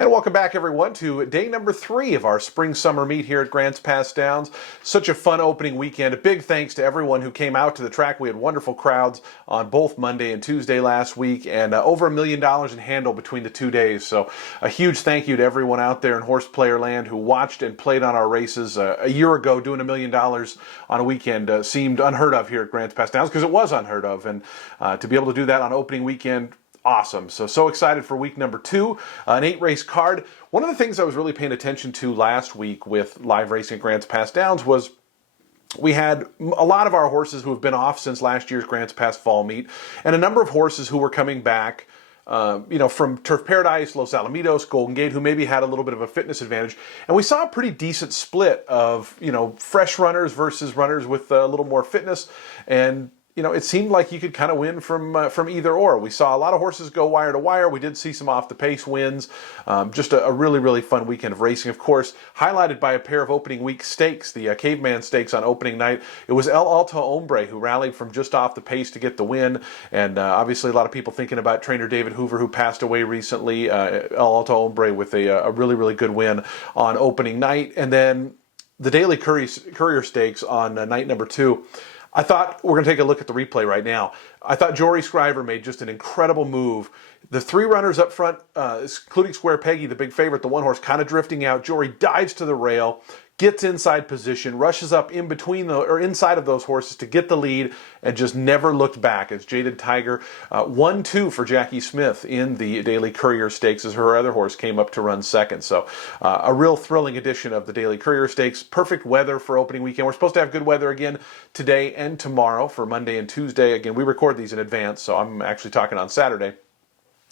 And welcome back, everyone, to day number 3 of our spring-summer meet here at Grants Pass Downs. Such a fun opening weekend. A big thanks to everyone who came out to the track. We had wonderful crowds on both Monday and Tuesday last week, and over $1 million in handle between the 2 days. So a huge thank you to everyone out there in horseplayer land who watched and played on our races. A year ago, doing $1 million on a weekend seemed unheard of here at Grants Pass Downs, because it was unheard of. And to be able to do that on opening weekend, awesome. So excited for week number 2, an 8-race card. One of the things I was really paying attention to last week with live racing at Grants Pass Downs was we had a lot of our horses who have been off since last year's Grants Pass Fall meet, and a number of horses who were coming back from Turf Paradise, Los Alamitos, Golden Gate, who maybe had a little bit of a fitness advantage. And we saw a pretty decent split of, fresh runners versus runners with a little more fitness. And it seemed like you could kind of win from either or. We saw a lot of horses go wire to wire. We did see some off the pace wins. Just a really, really fun weekend of racing. Of course, highlighted by a pair of opening week stakes, the Caveman Stakes on opening night. It was El Alto Hombre who rallied from just off the pace to get the win. And obviously a lot of people thinking about trainer David Hoover, who passed away recently. El Alto Hombre with a really, really good win on opening night. And then the Daily Courier Stakes on night number 2. I thought, we're going to take a look at the replay right now. I thought Jory Scriver made just an incredible move. The 3 runners up front, including Square Peggy, the big favorite, the one horse kind of drifting out. Jory dives to the rail, gets inside position, rushes up in between inside of those horses to get the lead, and just never looked back as Jaded Tiger 1-2 for Jackie Smith in the Daily Courier Stakes as her other horse came up to run second. So a real thrilling edition of the Daily Courier Stakes. Perfect weather for opening weekend. We're supposed to have good weather again today and tomorrow for Monday and Tuesday. Again, we record these in advance, so I'm actually talking on Saturday.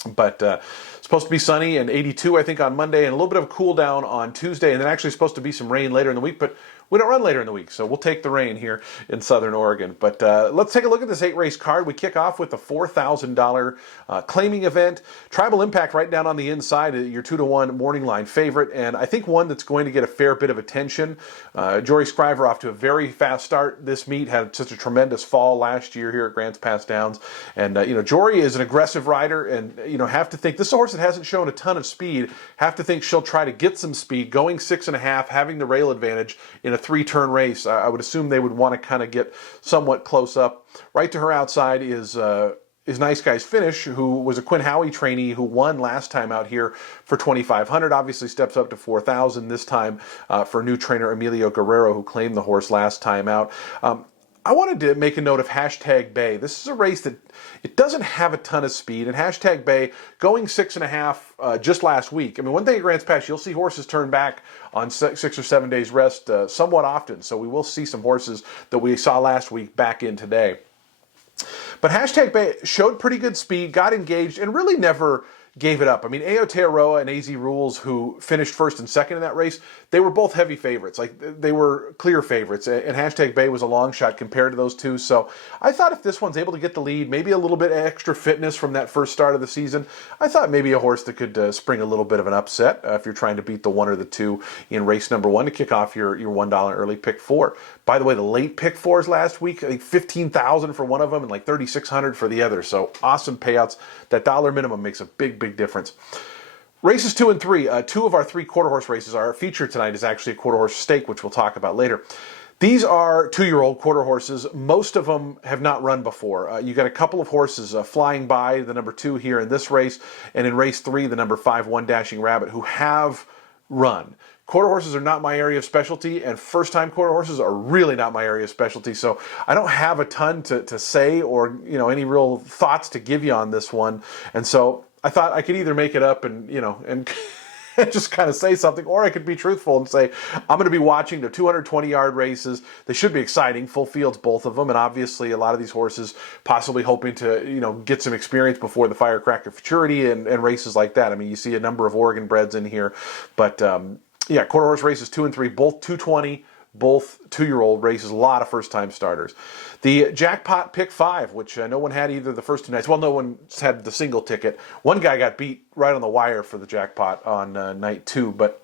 But supposed to be sunny and 82, I think, on Monday, and a little bit of a cool down on Tuesday, and then actually supposed to be some rain later in the week, but we don't run later in the week, so we'll take the rain here in Southern Oregon. But let's take a look at this 8-race card. We kick off with the $4,000 claiming event. Tribal Impact right down on the inside, your 2-to-1 morning line favorite, and I think one that's going to get a fair bit of attention. Jory Scriver off to a very fast start this meet, had such a tremendous fall last year here at Grants Pass Downs. And, Jory is an aggressive rider, and, have to think, this is a horse that hasn't shown a ton of speed, have to think she'll try to get some speed, going 6.5, having the rail advantage in a 3-turn race. I would assume they would want to kind of get somewhat close up. Right to her outside is Nice Guy's Finish, who was a Quinn Howey trainee who won last time out here for $2,500. Obviously steps up to $4,000 this time for new trainer Emilio Guerrero, who claimed the horse last time out. I wanted to make a note of Hashtag Bay. This is a race that it doesn't have a ton of speed, and Hashtag Bay going 6.5 just last week. I mean, one thing at Grants Pass, you'll see horses turn back on 6 or 7 days rest somewhat often, so we will see some horses that we saw last week back in today. But Hashtag Bay showed pretty good speed, got engaged, and really never gave it up. I mean, Aotearoa and AZ Rules, who finished first and second in that race, they were both heavy favorites. Like, they were clear favorites, and Hashtag Bay was a long shot compared to those two. So I thought if this one's able to get the lead, maybe a little bit extra fitness from that first start of the season, I thought maybe a horse that could spring a little bit of an upset if you're trying to beat the 1 or the 2 in race number 1 to kick off your $1 early pick 4. By the way, the late pick 4s last week, I think $15,000 for one of them and like $3,600 for the other. So awesome payouts. That dollar minimum makes a big, big difference. Races 2 and 3, 2 of our 3 quarter horse races. Our feature tonight is actually a quarter horse stake, which we'll talk about later. These are 2-year-old quarter horses. Most of them have not run before. You got a couple of horses flying by the number 2 here in this race, and in race 3, the number 5, One Dashing Rabbit, who have run. Quarter horses are not my area of specialty, and first-time quarter horses are really not my area of specialty, so I don't have a ton to say or any real thoughts to give you on this one. And so I thought I could either make it up and just kind of say something, or I could be truthful and say I'm going to be watching the 220-yard races. They should be exciting, full fields, both of them, and obviously a lot of these horses possibly hoping to get some experience before the Firecracker Futurity and races like that. I mean, you see a number of Oregon breds in here, but yeah, quarter horse races 2 and 3, both 220, both 2-year-old races, a lot of first-time starters. The jackpot pick 5, which no one had either the first 2 nights. Well, no one had the single ticket. One guy got beat right on the wire for the jackpot on night 2, but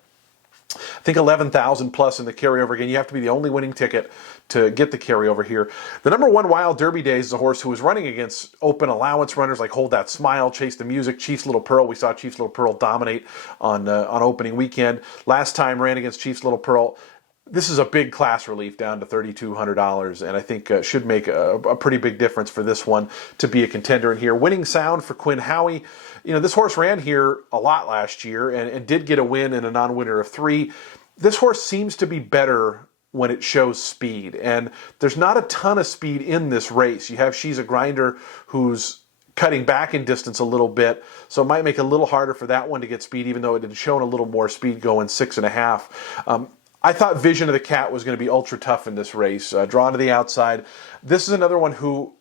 I think 11,000 plus in the carryover. Again, you have to be the only winning ticket to get the carryover here. The number one Wild Derby Days is a horse who was running against open allowance runners like Hold That Smile, Chase the Music, Chief's Little Pearl. We saw Chief's Little Pearl dominate on opening weekend. Last time ran against Chief's Little Pearl. This is a big class relief down to $3,200, and I think should make a pretty big difference for this one to be a contender in here. Winning Sound for Quinn Howie. This horse ran here a lot last year and did get a win in a non-winner of 3. This horse seems to be better when it shows speed, and there's not a ton of speed in this race. You have She's a Grinder, who's cutting back in distance a little bit, so it might make it a little harder for that one to get speed, even though it had shown a little more speed going 6.5. I thought Vision of the Cat was going to be ultra tough in this race, drawn to the outside. This is another one who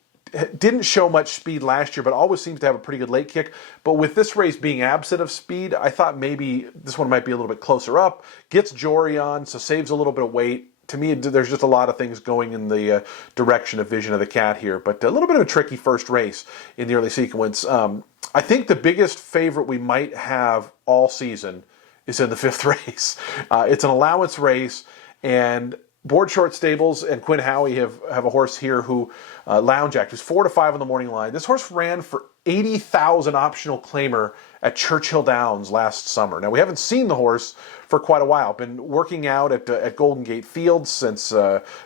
didn't show much speed last year, but always seems to have a pretty good late kick. But with this race being absent of speed, I thought maybe this one might be a little bit closer up. Gets Jory on, so saves a little bit of weight. To me, there's just a lot of things going in the direction of Vision of the Cat here, but a little bit of a tricky first race in the early sequence. I think the biggest favorite we might have all season is in the 5th race. It's an allowance race, and Board Short Stables and Quinn Howie have a horse here who, Lounge Act, who's 4 to 5 on the morning line. This horse ran for 80,000 optional claimer at Churchill Downs last summer. Now, we haven't seen the horse for quite a while. Been working out at Golden Gate Fields since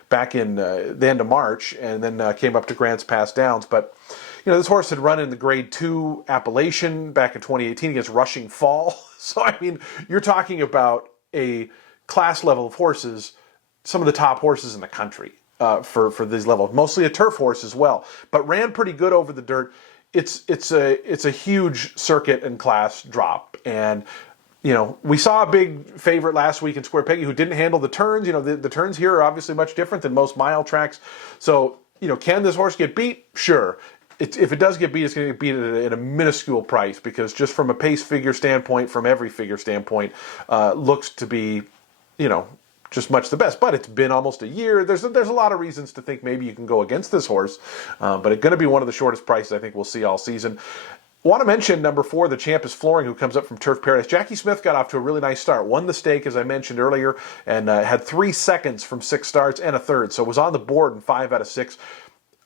back in the end of March, and then came up to Grants Pass Downs. But this horse had run in the Grade 2 Appalachian back in 2018 against Rushing Fall. So, I mean, you're talking about a class level of horses, some of the top horses in the country for these levels. Mostly a turf horse as well, but ran pretty good over the dirt. It's a huge circuit and class drop, and we saw a big favorite last week in Square Peggy who didn't handle the turns. The turns here are obviously much different than most mile tracks. So, can this horse get beat? Sure. If it does get beat, it's going to get beat at a minuscule price, because just from a pace figure standpoint, from every figure standpoint, looks to be, just much the best. But it's been almost a year. There's a lot of reasons to think maybe you can go against this horse, but it's going to be one of the shortest prices I think we'll see all season. Want to mention number 4, the Champ is Flooring, who comes up from Turf Paradise. Jackie Smith got off to a really nice start. Won the stake, as I mentioned earlier, and had 3 seconds from 6 starts and a third. So was on the board in 5 out of 6.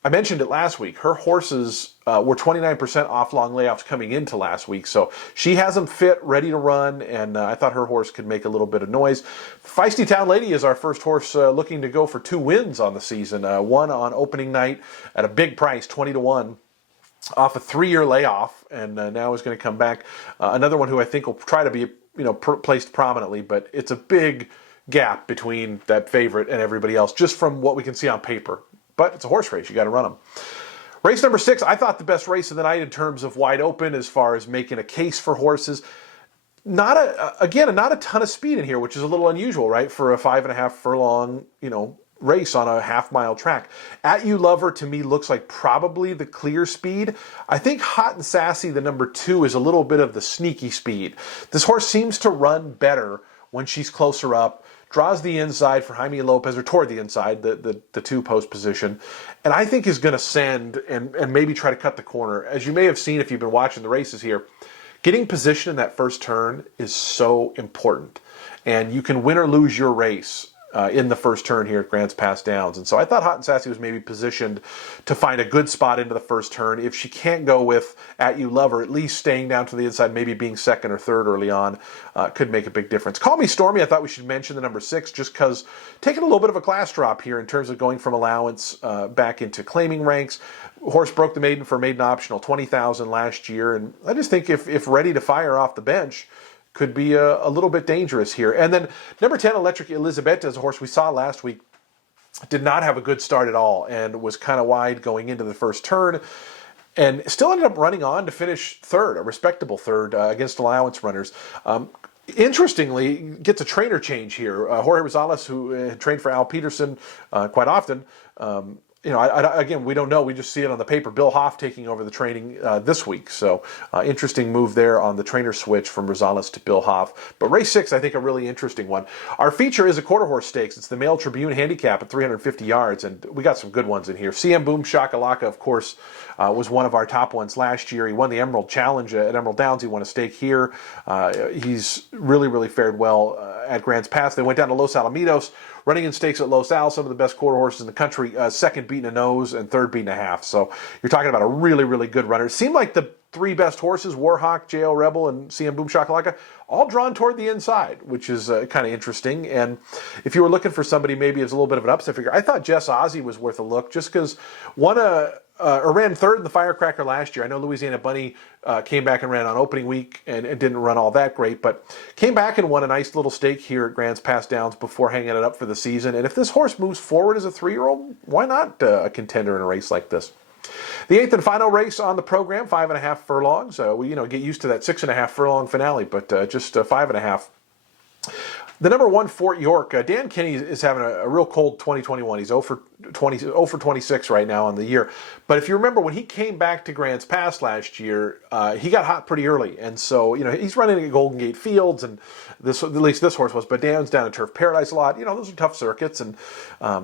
I mentioned it last week. Her horses were 29% off long layoffs coming into last week. So she has them fit, ready to run, and I thought her horse could make a little bit of noise. Feisty Town Lady is our first horse looking to go for 2 wins on the season. One on opening night at a big price, 20 to 1. Off a 3-year layoff, and now is going to come back. Another one who I think will try to be placed prominently, but it's a big gap between that favorite and everybody else, just from what we can see on paper. But it's a horse race. You got to run them. Race number 6, I thought the best race of the night in terms of wide open as far as making a case for horses. Not a ton of speed in here, which is a little unusual, right, for a 5.5 furlong, race on a half-mile track. At You Lover, to me, looks like probably the clear speed. I think Hot and Sassy, the number 2, is a little bit of the sneaky speed. This horse seems to run better when she's closer up, draws the inside for Jaime Lopez, or toward the inside, the 2-post position, and I think is going to send and maybe try to cut the corner. As you may have seen if you've been watching the races here, getting position in that first turn is so important, and you can win or lose your race in the first turn here at Grants Pass Downs. And so I thought Hot and Sassy was maybe positioned to find a good spot into the first turn. If she can't go with At You Lover, at least staying down to the inside, maybe being second or third early on, could make a big difference. Call Me Stormy, I thought we should mention the number 6, just because taking a little bit of a class drop here in terms of going from allowance back into claiming ranks. Horse broke the maiden for maiden optional, 20,000 last year. And I just think if ready to fire off the bench, could be a little bit dangerous here. And then number 10, Electric Elizabeth, is a horse we saw last week. Did not have a good start at all and was kind of wide going into the first turn, and still ended up running on to finish third, a respectable third against allowance runners. Interestingly, gets a trainer change here. Jorge Rosales, who had trained for Al Peterson quite often, again, we don't know. We just see it on the paper. Bill Hoff taking over the training this week. So interesting move there on the trainer switch from Rosales to Bill Hoff. But race 6, I think, a really interesting one. Our feature is a quarter horse stakes. It's the Mail Tribune Handicap at 350 yards, and we got some good ones in here. CM Boom Shakalaka, of course, was one of our top ones last year. He won the Emerald Challenge at Emerald Downs. He won a stake here. He's really fared well at Grants Pass. They went down to Los Alamitos, running in stakes at Los Al, some of the best quarter horses in the country, second beating a nose and third beating a half. So you're talking about a really good runner. It seemed like the 3 best horses, Warhawk, JL Rebel, and CM Boom Shakalaka, all drawn toward the inside, which is kind of interesting. And if you were looking for somebody maybe as a little bit of an upset figure, I thought Jess Ozzie was worth a look just because ran third in the Firecracker last year. I know Louisiana Bunny came back and ran on opening week and didn't run all that great, but came back and won a nice little stake here at Grants Pass Downs before hanging it up for the season. And if this horse moves forward as a 3-year-old, why not a contender in a race like this? The 8th and final race on the program, 5.5 furlongs. We get used to that 6.5 furlong finale, but just 5.5. The number 1, Fort York. Dan Kinney is having a real cold 2021. He's 0 for 26 right now on the year. But if you remember, when he came back to Grants Pass last year, he got hot pretty early. And so, he's running at Golden Gate Fields, and at least this horse was. But Dan's down at Turf Paradise a lot. Those are tough circuits. And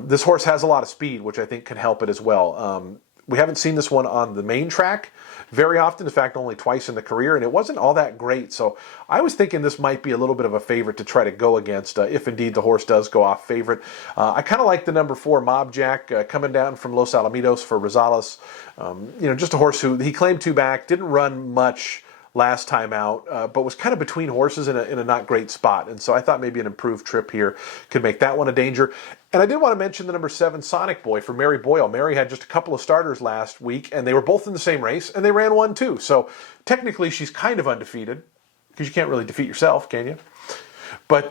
this horse has a lot of speed, which I think can help it as well. We haven't seen this one on the main track very often, in fact, only twice in the career, and it wasn't all that great. So I was thinking this might be a little bit of a favorite to try to go against, if indeed the horse does go off favorite. I kind of like the number 4, Mob Jack, coming down from Los Alamitos for Rosales. Just a horse who he claimed 2 back, didn't run much last time out, but was kind of between horses in a not great spot. And so I thought maybe an improved trip here could make that one a danger. And I did want to mention the number 7, Sonic Boy, for Mary Boyle. Mary had just a couple of starters last week, and they were both in the same race, and they ran 1-2. So technically she's kind of undefeated, because you can't really defeat yourself, can you? But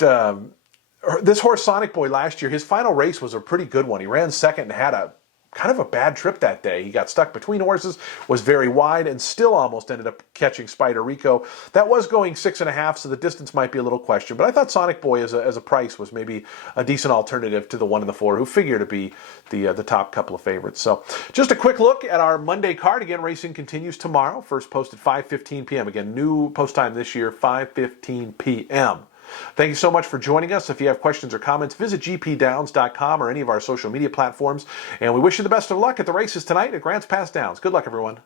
this horse, Sonic Boy, last year, his final race was a pretty good one. He ran second and had a kind of a bad trip that day. He got stuck between horses, was very wide, and still almost ended up catching Spider Rico. That was going 6.5, so the distance might be a little question. But I thought Sonic Boy as a price was maybe a decent alternative to the 1 and the 4, who figure to be the top couple of favorites. So just a quick look at our Monday card. Again, racing continues tomorrow. First post at 5:15 p.m. Again, new post time this year, 5:15 p.m. Thank you so much for joining us. If you have questions or comments, visit gpdowns.com or any of our social media platforms. And we wish you the best of luck at the races tonight at Grants Pass Downs. Good luck, everyone.